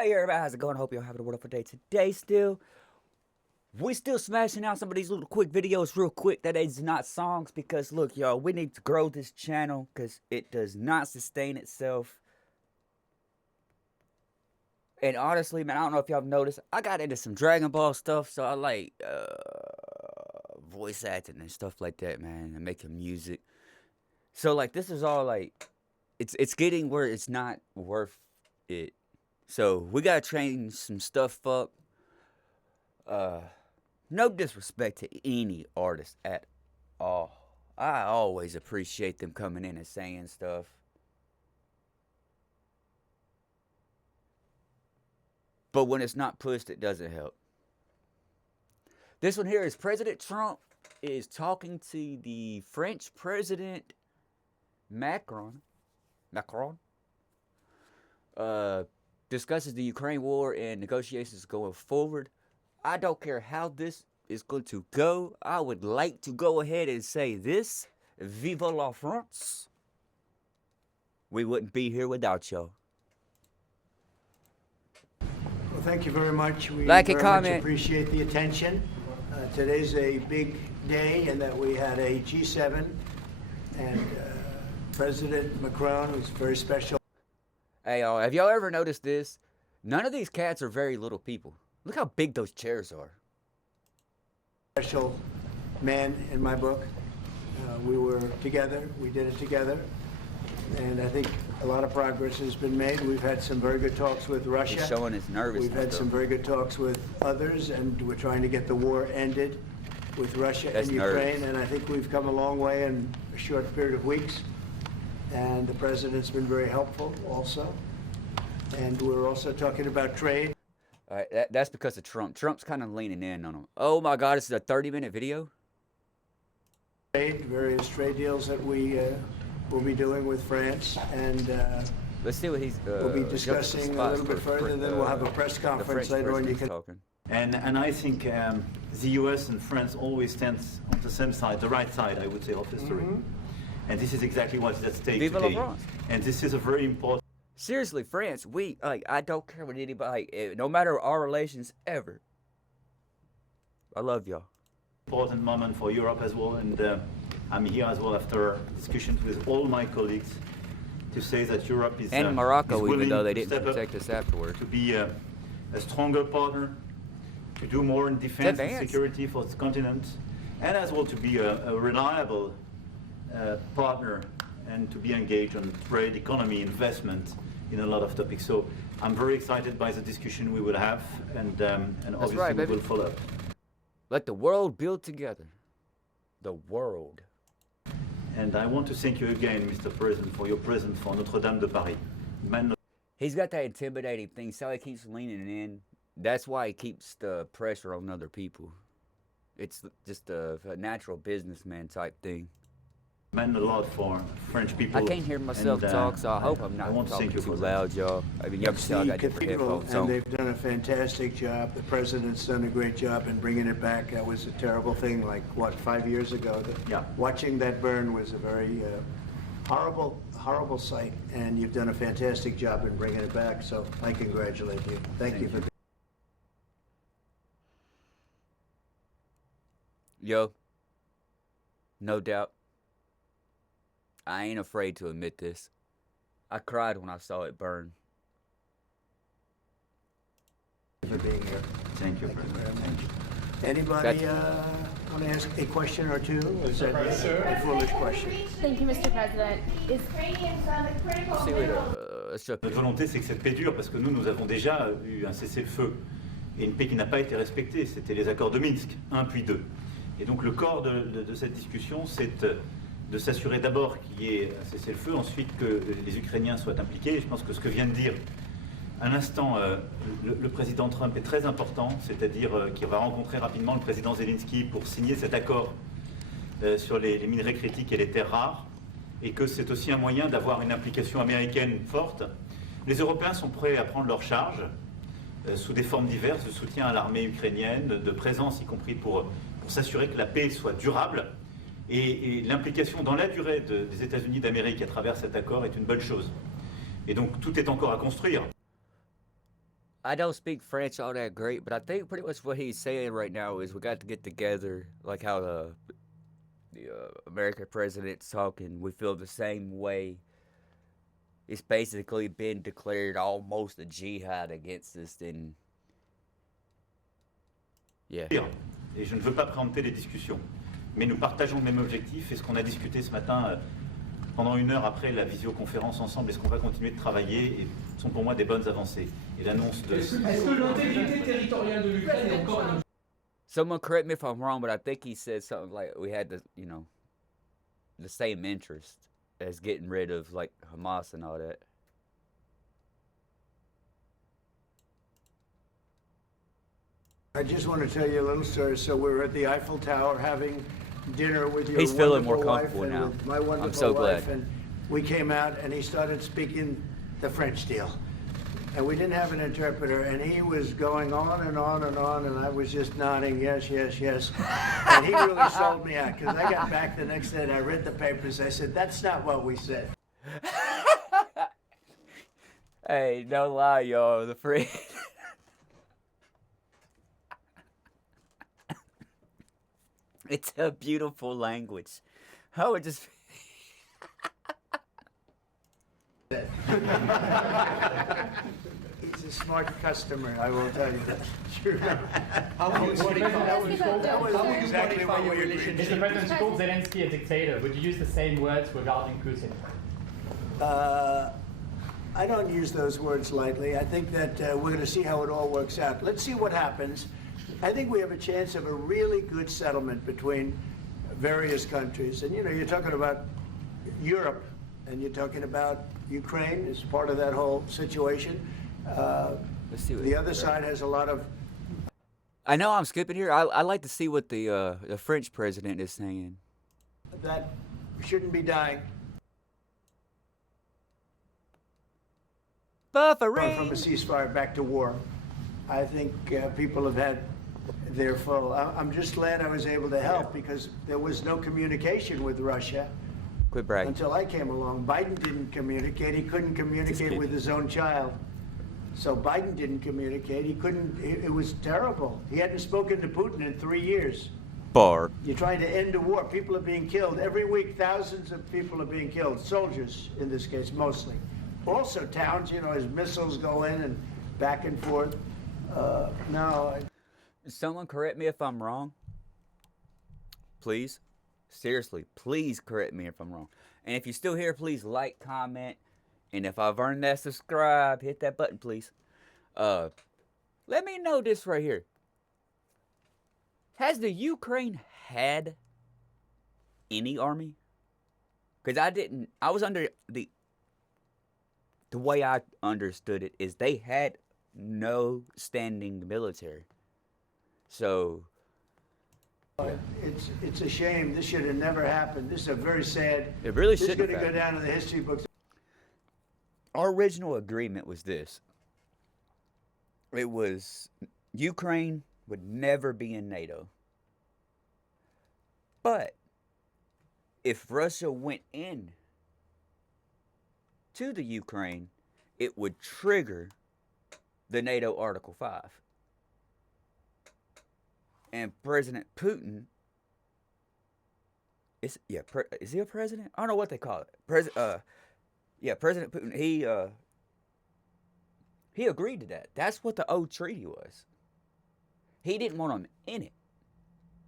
Hey everybody, how's it going? Hope you're having a wonderful day today still. We still smashing out some of these little quick videos real quick. That is not songs because look y'all, we need to grow this channel because it does not sustain itself. And honestly, man, I don't know if y'all have noticed, I got into some Dragon Ball stuff, so I like voice acting and stuff like that, man, and making music. So like this is all like, it's getting where it's not worth it. So we gotta change some stuff up. No disrespect to any artist at all. I always appreciate them coming in and saying stuff. But when it's not pushed, it doesn't help. This one here is President Trump is talking to the French President Macron. Discusses the Ukraine war and negotiations going forward. I don't care how this is going to go. I would like to go ahead and say this. Vive la France. We wouldn't be here without y'all. Well, thank you very much. We like and very comment. much appreciate the attention. Today's a big day in that we had a G7 and President Macron was very special. Hey, y'all, have y'all ever noticed this? None of these cats are very little people. Look how big those chairs are. Special man in my book. We were together. We did it together. And I think a lot of progress has been made. We've had some very good talks with Russia. He's showing his nervousness. We've had some very good talks with others, and we're trying to get the war ended with Russia and Ukraine. And I think we've come a long way in a short period of weeks. And the president's been very helpful also. And we're also talking about trade. All right, that's because of Trump. Trump's kind of leaning in on him. Oh my God, this is a 30-minute video? Various trade deals that we will be doing with France. And let's see what he's we'll be discussing a little bit further. Then we'll have a press conference later on. You can. And I think the US and France always stands on the same side, the right side, I would say, of history. And this is exactly what is at stake today. And this is a very important. Seriously, France, I don't care what anybody, no matter our relations ever. I love y'all. Important moment for Europe as well, and I'm here as well after discussions with all my colleagues to say that Europe is and Morocco, is even though they didn't protect us afterwards, to be a stronger partner, to do more in defense and security for this continent, and as well to be a reliable partner and to be engaged on trade, economy, investment in a lot of topics. So I'm very excited by the discussion we will have, and obviously right, we will follow up. Let the world build together. The world. And I want to thank you again, Mr. President, for your presence for Notre-Dame de Paris. He's got that intimidating thing, so he keeps leaning in. That's why he keeps the pressure on other people. It's just a natural businessman type thing. Meant a lot for French people. I can't hear myself talk, so I hope I'm not talking too loud, y'all. I mean, y'all can tell I got different headphones on. And they've done a fantastic job. The president's done a great job in bringing it back. That was a terrible thing, like, what, 5 years ago? Yeah. Watching that burn was a very horrible sight, and you've done a fantastic job in bringing it back, so I congratulate you. Thank you for Yo, no doubt. I ain't afraid to admit this. I cried when I saw it burn. For being here. Thank you. Very much. Anybody want to ask a question or two? Is that a foolish question? Thank you, Mr. President. Notre volonté, c'est que cette paix dure, parce que nous avons déjà eu un cessez-le-feu et une paix qui n'a pas été respectée. C'était les accords de Minsk, 1 puis 2. Et donc le corps de cette discussion, c'est de s'assurer d'abord qu'il y ait un cessez-le-feu, ensuite que les Ukrainiens soient impliqués. Et je pense que ce que vient de dire à l'instant le président Trump est très important, c'est-à-dire qu'il va rencontrer rapidement le président Zelensky pour signer cet accord sur les minerais critiques et les terres rares, et que c'est aussi un moyen d'avoir une implication américaine forte. Les Européens sont prêts à prendre leur charge sous des formes diverses de soutien à l'armée ukrainienne, de présence, y compris pour s'assurer que la paix soit durable. Et l'implication dans la durée des États-Unis d'Amérique à travers cet accord est une bonne chose. Et donc tout est encore à construire. I don't speak French all that great, but I think pretty much what he's saying right now is we got to get together, like how the American president's talking. We feel the same way. It's basically been declared almost a jihad against us. Then, yeah. Et je ne veux pas préempter les discussions, mais nous partageons le même objectif et ce qu'on a discuté ce matin pendant une heure après la visioconférence ensemble et ce qu'on va continuer de travailler sont pour moi des bonnes avancées. Et l'annonce de... Est-ce que l'intégrité territoriale de l'Ukraine est encore un... Someone correct me if I'm wrong, but I think he said something like we had the, the same interest as getting rid of like Hamas and all that. I just want to tell you a little story. So we were at the Eiffel Tower having dinner with your He's feeling more wonderful comfortable wife and now. with my wonderful I'm so glad. wife, and we came out and he started speaking the French deal. And we didn't have an interpreter, and he was going on and on and on, and I was just nodding, yes, yes, yes. And he really sold me out, because I got back the next day and I read the papers. I said, that's not what we said. Hey, no lie, y'all. The French. It's a beautiful language. How would just. He's a smart customer, I will tell you that. Sure. How would you Exactly what we agreed. Mr. President, you called Zelensky a dictator. Would you use the same words regarding Putin? I don't use those words lightly. I think that we're going to see how it all works out. Let's see what happens. I think we have a chance of a really good settlement between various countries. And, you're talking about Europe, and you're talking about Ukraine as part of that whole situation. Let's see what The other side has a lot of... I know I'm skipping here. I like to see what the French president is saying. that shouldn't be dying. Buffering. From a ceasefire back to war. I think people have had their full. I'm just glad I was able to help because there was no communication with Russia. Quit bragging. Until I came along. Biden didn't communicate. He couldn't communicate with his own child. So Biden didn't communicate. He couldn't. It was terrible. He hadn't spoken to Putin in 3 years. Bark. You're trying to end a war. People are being killed. Every week, thousands of people are being killed. Soldiers, in this case, mostly. Also towns, as missiles go in and back and forth. No. Someone correct me if I'm wrong. Please. Seriously, please correct me if I'm wrong. And if you're still here, please like, comment. And if I've earned that subscribe, hit that button, please. Let me know this right here. Has the Ukraine had any army? Because I was under the way I understood it is they had no standing military. So it's a shame. This should have never happened. This is a very sad. It really This is shouldn't going to have go down in the history books. our original agreement was this. It was Ukraine would never be in NATO. But if Russia went in to the Ukraine, it would trigger the NATO Article 5. And President Putin is he a president? I don't know what they call it. President Putin, he agreed to that. That's what the old treaty was. He didn't want them in it.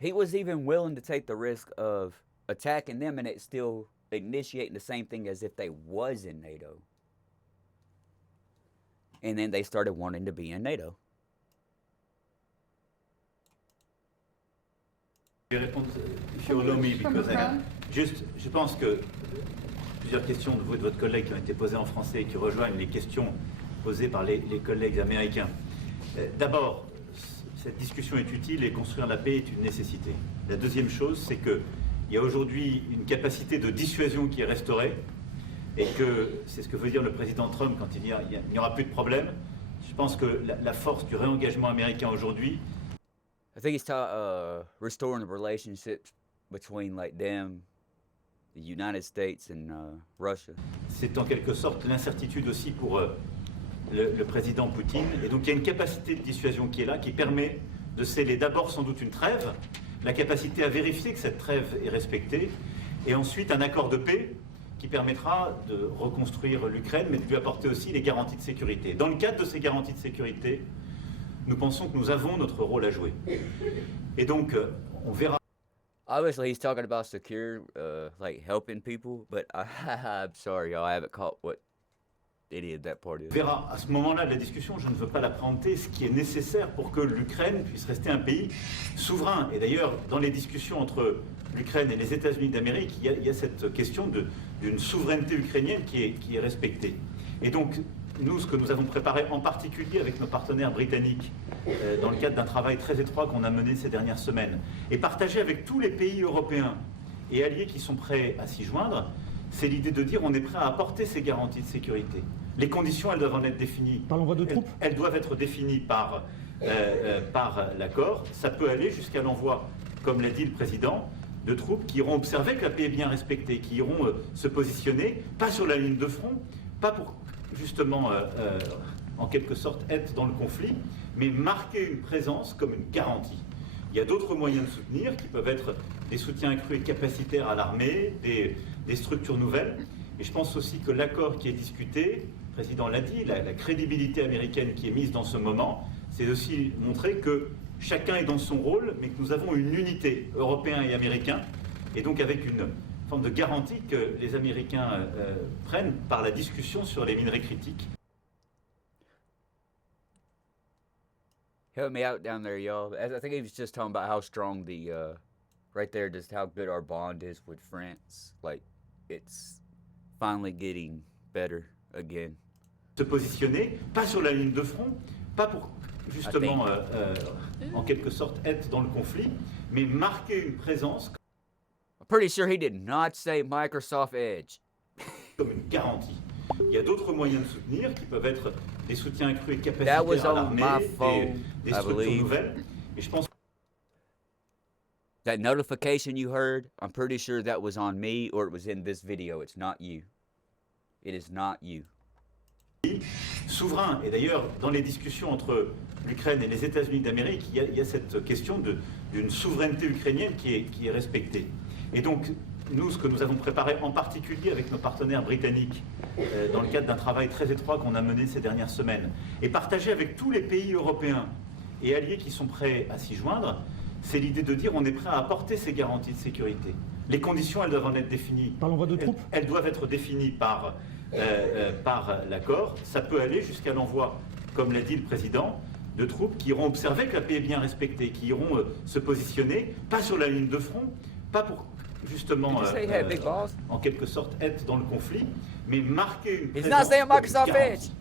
He was even willing to take the risk of attacking them and it still initiating the same thing as if they was in NATO. And then they started wanting to be in NATO. Je vais répondre, if you allow me, because juste, je pense que plusieurs questions de vous et de votre collègue qui ont été posées en français et qui rejoignent les questions posées par les collègues américains. D'abord, cette discussion est utile et construire la paix est une nécessité. La deuxième chose, c'est qu'il y a aujourd'hui une capacité de dissuasion qui est restaurée et que c'est ce que veut dire le président Trump quand il dit qu'il n'y aura plus de problème. Je pense que la force du réengagement américain aujourd'hui. I think he's restoring the relationships between like them, the United States and Russia. C'est en quelque sorte l'incertitude aussi pour le président Poutine. Et donc il y a une capacité de dissuasion qui est là, qui permet de sceller d'abord sans doute une trêve, la capacité à vérifier que cette trêve est respectée, et ensuite un accord de paix qui permettra de reconstruire l'Ukraine, mais de lui apporter aussi les garanties de sécurité. Dans le cadre de ces garanties de sécurité, nous pensons que nous avons notre rôle à jouer. Et donc, on verra. Obviously, he's talking about secure, like helping people, but I'm sorry, y'all, I haven't caught what idiot that part is. On verra à ce moment-là de la discussion, je ne veux pas la préempter, ce qui est nécessaire pour que l'Ukraine puisse rester un pays souverain. Et d'ailleurs, dans les discussions entre l'Ukraine et les États-Unis d'Amérique, il y a cette question d'une souveraineté ukrainienne qui est respectée. Et donc, nous, ce que nous avons préparé en particulier avec nos partenaires britanniques, dans le cadre d'un travail très étroit qu'on a mené ces dernières semaines, et partagé avec tous les pays européens et alliés qui sont prêts à s'y joindre, c'est l'idée de dire on est prêt à apporter ces garanties de sécurité. Les conditions, elles doivent en être définies. Par l'envoi de troupes. Elles doivent être définies par l'accord. Ça peut aller jusqu'à l'envoi, comme l'a dit le président, de troupes qui iront observer que la paix est bien respectée, qui iront se positionner, pas sur la ligne de front, pas pour justement, en quelque sorte, être dans le conflit, mais marquer une présence comme une garantie. Il y a d'autres moyens de soutenir qui peuvent être des soutiens accrus et capacitaires à l'armée, des structures nouvelles. Et je pense aussi que l'accord qui est discuté, le président l'a dit, la crédibilité américaine qui est mise dans ce moment, c'est aussi montrer que chacun est dans son rôle, mais que nous avons une unité, Européens et Américains, et donc avec une forme de garantie que les Américains prennent par la discussion sur les minerais critiques. Help me out down there, y'all. I think he was just talking about how strong the, right there, just how good our bond is with France. Like, it's finally getting better again. Se positionner, pas sur la ligne de front, pas pour justement, en quelque sorte, être dans le conflit, mais marquer une présence. I'm pretty sure he did not say Microsoft Edge. Comme une garantie. Il y a d'autres moyens de soutenir qui peuvent être des soutiens accrus et capacitaires à l'armée, des structures nouvelles. Et je pense that notification you heard, I'm pretty sure that was on me or it was in this video. It's not you. It is not you. Souverain. Et d'ailleurs, dans les discussions entre l'Ukraine et les États-Unis d'Amérique, il y a cette question d'une souveraineté ukrainienne qui est respectée. Et donc, nous, ce que nous avons préparé en particulier avec nos partenaires britanniques, dans le cadre d'un travail très étroit qu'on a mené ces dernières semaines, et partagé avec tous les pays européens et alliés qui sont prêts à s'y joindre, c'est l'idée de dire on est prêt à apporter ces garanties de sécurité. Les conditions, elles doivent en être définies. Par l'envoi de troupes. Elles doivent être définies par l'accord. Ça peut aller jusqu'à l'envoi, comme l'a dit le président, de troupes qui iront observer que la paix est bien respectée, qui iront se positionner, pas sur la ligne de front, pas pour justement, en quelque sorte, être dans le conflit, mais marquer une présence comme une garantie.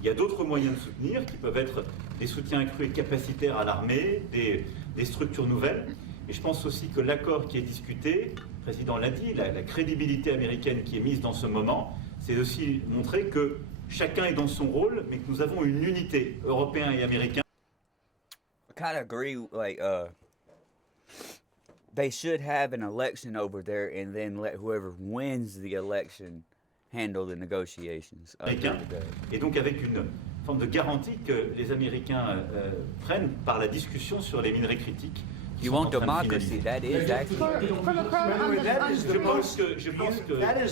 Il y a d'autres moyens de soutenir qui peuvent être des soutiens accrus et capacitaires à l'armée, des structures nouvelles. Et je pense aussi que l'accord qui est discuté, le président l'a dit, la crédibilité américaine qui est mise dans ce moment, c'est aussi montrer que chacun est dans son rôle, mais que nous avons une unité, Européens et Américains. I kind of agree, like, they should have an election over there and then let whoever wins the election handle the negotiations. Et donc avec une forme de garantie que les Américains prennent par la discussion sur les minerais critiques. You want democracy, that is actually... That is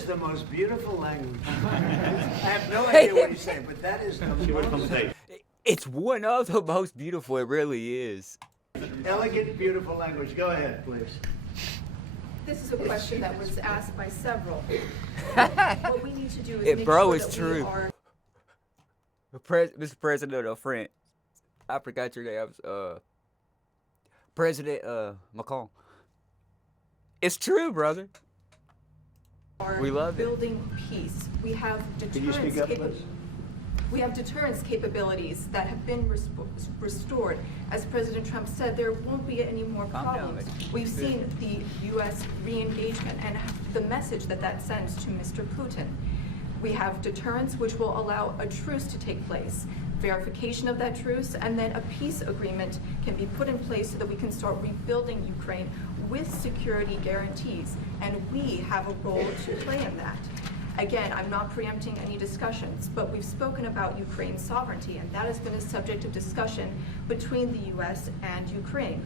the most beautiful language. I have no idea what he's saying, but that is the most... It's one of the most beautiful, it really is. Elegant, beautiful language. Go ahead, please. This is a question that was asked by several. What we need to do is make bro, sure it's that true. we are... Mr. President of France, I forgot your name. President Macron. It's true, brother. We love it. Building peace. We have Can you speak up, please? We have deterrence capabilities that have been restored. As President Trump said, there won't be any more problems. We've seen the U.S. re-engagement and the message that that sends to Mr. Putin. We have deterrence, which will allow a truce to take place, verification of that truce, and then a peace agreement can be put in place so that we can start rebuilding Ukraine with security guarantees. And we have a role to play in that. Again, I'm not preempting any discussions, but we've spoken about Ukraine's sovereignty, and that has been a subject of discussion between the U.S. and Ukraine.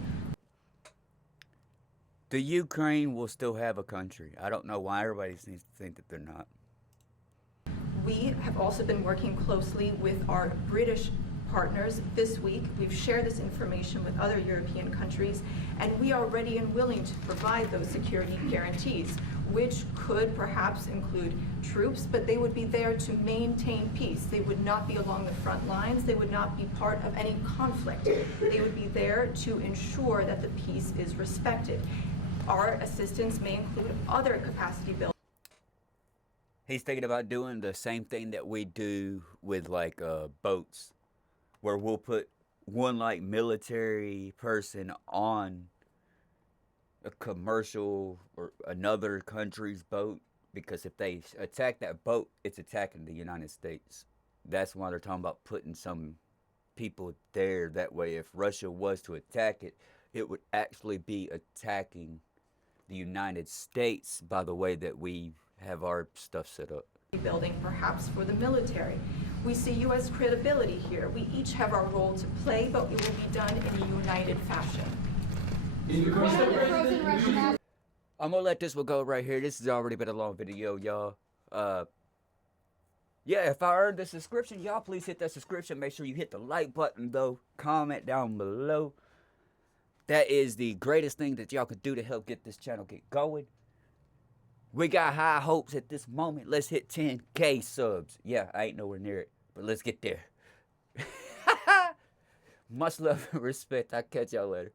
The Ukraine will still have a country. I don't know why everybody seems to think that they're not. We have also been working closely with our British partners this week. We've shared this information with other European countries, and we are ready and willing to provide those security guarantees, which could perhaps include troops, but they would be there to maintain peace. They would not be along the front lines. They would not be part of any conflict. They would be there to ensure that the peace is respected. Our assistance may include other capacity building. He's thinking about doing the same thing that we do with like boats, where we'll put one like military person on a commercial or another country's boat, because if they attack that boat, it's attacking the United States. That's why they're talking about putting some people there. That way, if Russia was to attack it, it would actually be attacking the United States by the way that we have our stuff set up. Building perhaps for the military. We see U.S. credibility here. We each have our role to play, but it will be done in a united fashion. I'm gonna let this one go right here. This has already been a long video, y'all. Yeah, if I earned the subscription, y'all please hit that subscription. Make sure you hit the like button though. Comment down below. That is the greatest thing that y'all could do to help get this channel get going. We got high hopes at this moment. Let's hit 10K subs. Yeah, I ain't nowhere near it, but let's get there. Much love and respect. I'll catch y'all later.